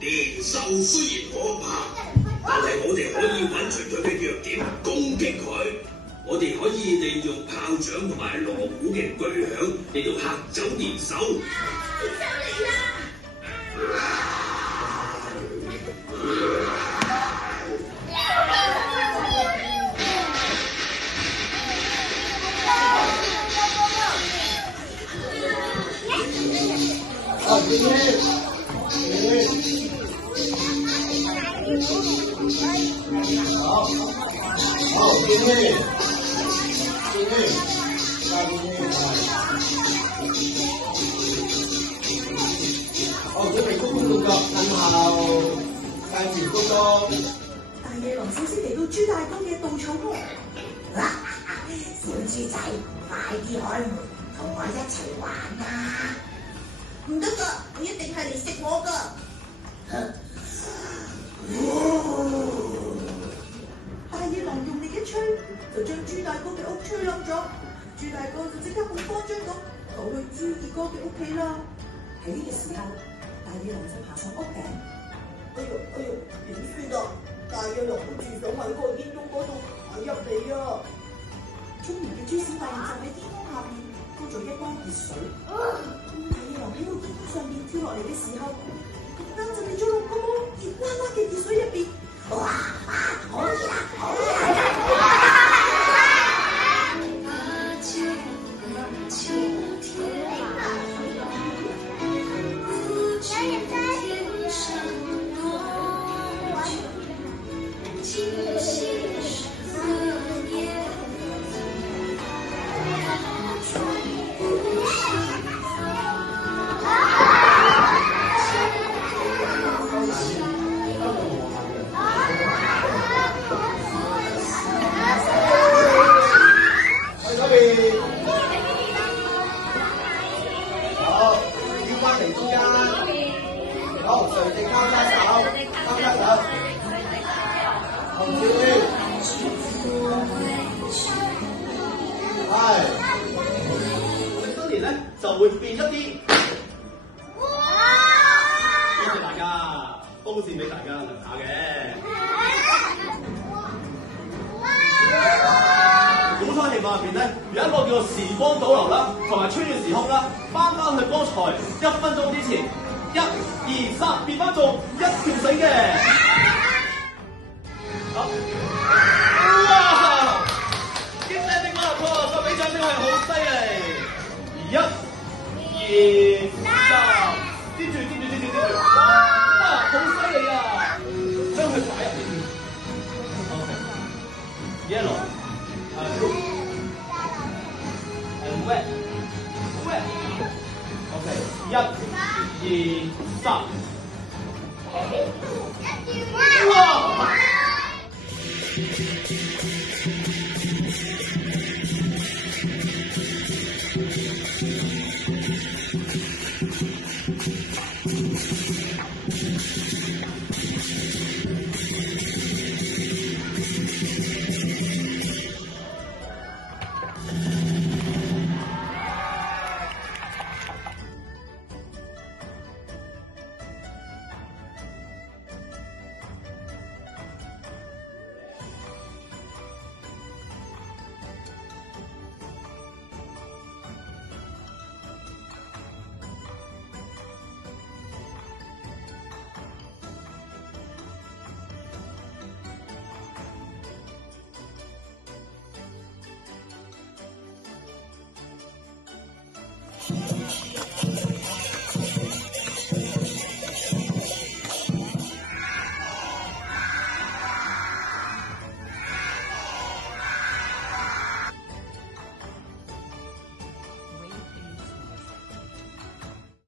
年獸雖然可怕，但係我哋可以揾出佢嘅弱點，攻擊佢。我哋可以利用炮仗同埋鑼鼓嘅巨響嚟到嚇走年獸。年獸嚟啦！準備高高動作，等後向前高速。大野狼首先嚟到豬大哥嘅稻草屋。小豬仔，快啲開門，同我一齊玩啊！唔得㗎，佢一定係嚟食我㗎。大野狼用力一吹，就將豬大哥嘅屋吹冧咗。豬大哥就即刻好慌張咁逃去豬二哥嘅屋企啦。喺呢個時候，大野狼就爬上屋頂。哎呦，點算啊？大野狼好似想喺個煙囪嗰度爬入嚟啊！聰明嘅豬小弟就喺天空下邊煲咗一缸熱水。大野狼喺個天空上面跳落嚟嘅時候，啱就跌咗落嗰煲熱辣辣嘅熱水入邊。哇！好熱啊！好熱啊！就會變一啲。多謝大家，風扇俾大家涼下嘅。估猜情況入邊咧，有一個叫做時光倒流啦，同埋穿越時空啦，翻去剛才1分鐘之前，1、2、3變翻做一條繩嘅。好，哇！激靚的我錯，個比賽真係好犀利。1、2、3，接住，哇，好犀利啊！將佢擺入邊。Yellow, blue, and red. OK, 1、2、3。